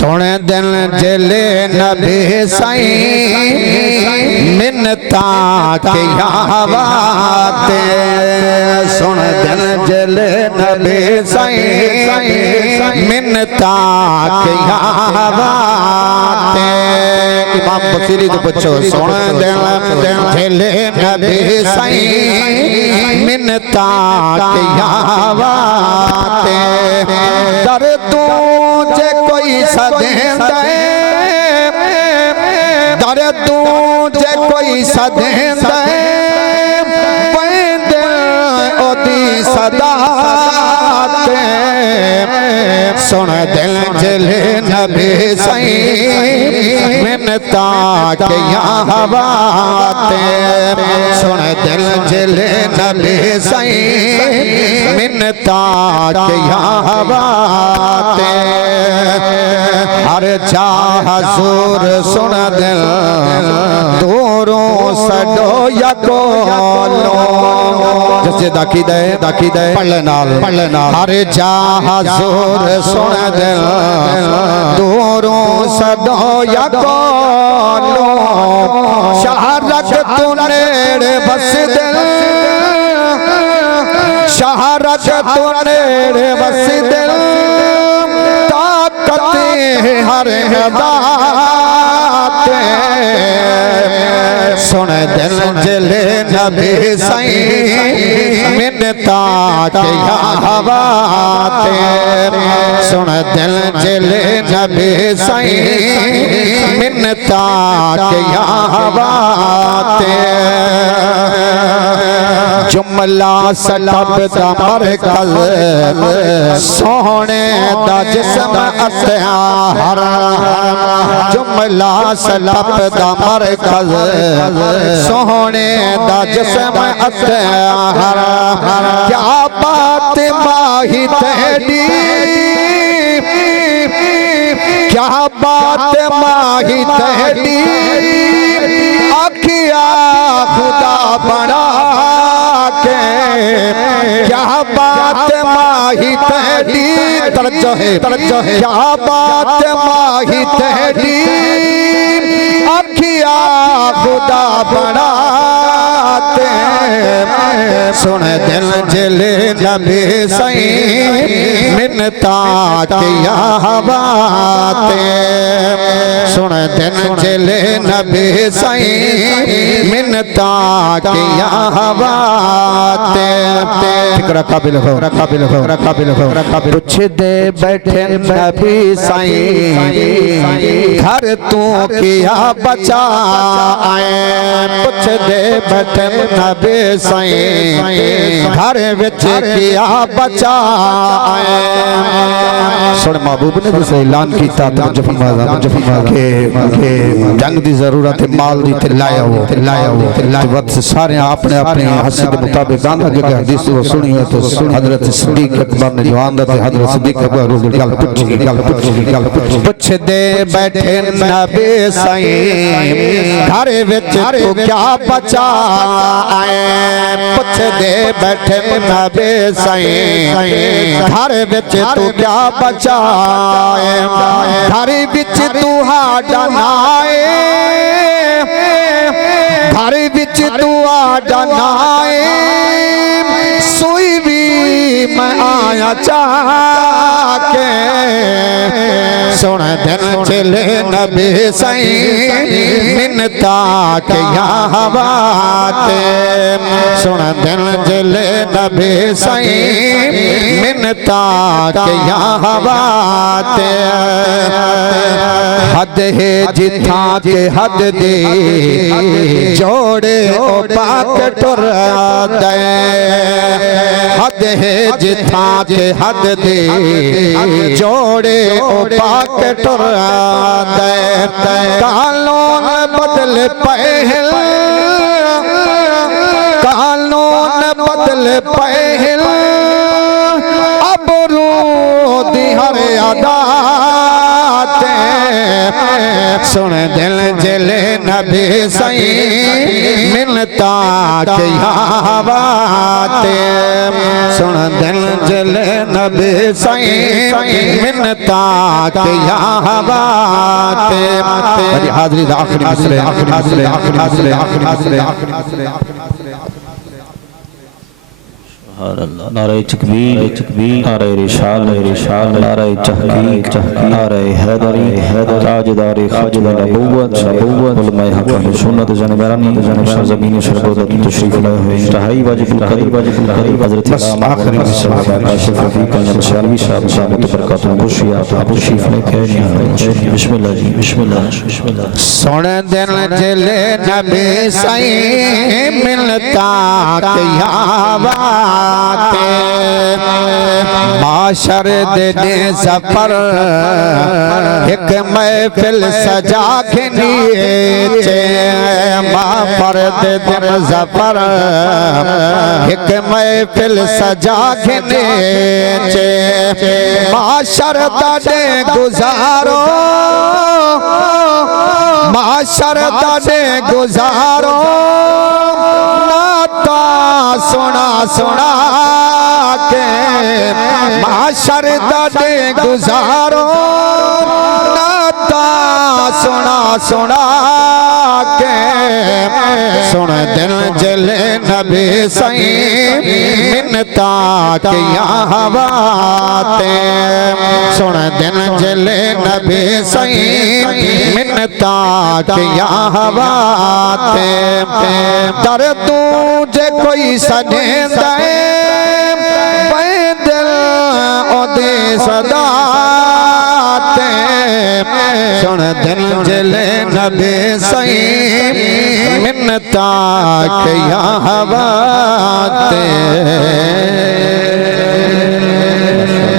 सोने दिल जले नबी साईं मिन्नता के हवाते सुन दिल जले नबी साईं मिन्नता के हवाते इमाम बसीरी तो पूछो सुन दिल जले नबी साईं मिन्नता के हवाते दर तू जे कोई सदेंदा दर तू जे कोई सदेंदा पैंदे ओदी सदा सुन दिल जले नबी साईं मिन्नता के हवाते सुन दिल जले नबी साईं मिन्नता के हवाते हर चाह हजूर सुन दिल दूरों सडो या कोलो जैसे दाकी दे पढ़ले नाल हर चाह हजूर सुन दिल दूरों सडो या कोलो शहरक तू नेड़े बस दिल शहरक तू नेड़े बस दिल हर हदाते सुन दिल जले नबी साईं मिन्नता के हवाते सुन दिल जले नबी साईं मिन्नता के हवाते जुमला सलब दा मरकज़ सोने दा जिस्म अत्यार जुमला सलब दा मरकज़ सोने दा जिस्म अत्यार क्या बात माही तेरी क्या बात माही तेरी आखिया खुदा बना क्या बात माही तेरी तरज्जो है क्या बात माही तेरी अखिया खुदा बनाते सुन दिल जले नबी साईं मिन्नता के हवाते सुन दिल जले नबी साईं मिन्नता के हवाते काबिल हो कुछ दे बैठे नबी साईं घर तू किया बचा आए कुछ दे बैठे नबी साईं घर विच किया बचा आए सुन महबूब ने भी ऐलान किया के जंग दी जरूरत है माल दी ते लाया हो वक्त सारे अपने अपने हसद मुताबिक गाना के हदीस को सुनी है तो हजरत सिद्दीक अकबर ने जवान दा हजरत सिद्दीक अकबर गल पूछ दे बैठे नबी साईं घर विच तू क्या बचा आए पूछ दे बैठे नबी साईं घर विच तू क्या बचा आए घर विच तू हाडा नाए घर विच तू आडा नाए सोई भी मैं आया चाह के सुन दिल जले नबी साईं मिन्नता के हवाते सुन दिल जले नबी साईं मिन्नता के हवाते हद है जिथा के हद दे जोड़े ओ पाक टुर दे हद है जिथा के हद दे जोड़े ओ पाक टुर दे कानून बदल पहल कानून बदल पहल अब रू दी हर अदा सुन दिल जले नबी साईं मिन्नता के हवाते सुन दिल जले नबी सईं मिन्नता के यहाँ बाते हाज़री आखिरी मिसरे नारे तकबीर नारे रिसाल नारे तहकीक नारे हैदरी ताजदारी खाजदा नबूवत उलमाए हक अहले सुन्नत ज़नबरानी सरज़मीन शरबत तशरीफ लाए हुए इंतहाई वाजिब हज़रत आखिरी काशिफ रफ़ीक नशरवी साहब सामत बरकातुह खुशियां तशरीफ लेके बिस्मिल्लाह जी बिस्मिल्लाह सुन दिल जले नबी सईं मिलता के यहाँ माशर दे सफर एक महफिल सजा के नीचे माफर दे सफर एक महफिल सजा के नीचे माशर दे गुजारो माशर दे गुजारो सुना सुना के माशर दे गुजारो नाता सुना सुना के सुन दिल जले नबी सईं मिन्नता के यहाँ बाते सुन दिल जले नबी सईं मिन्नता के यहाँ बाते दर तुझे कोई सने दे दिल ओदे सदाते सुन दिल जले नबी सईं मिन्नता के यहाँ बाते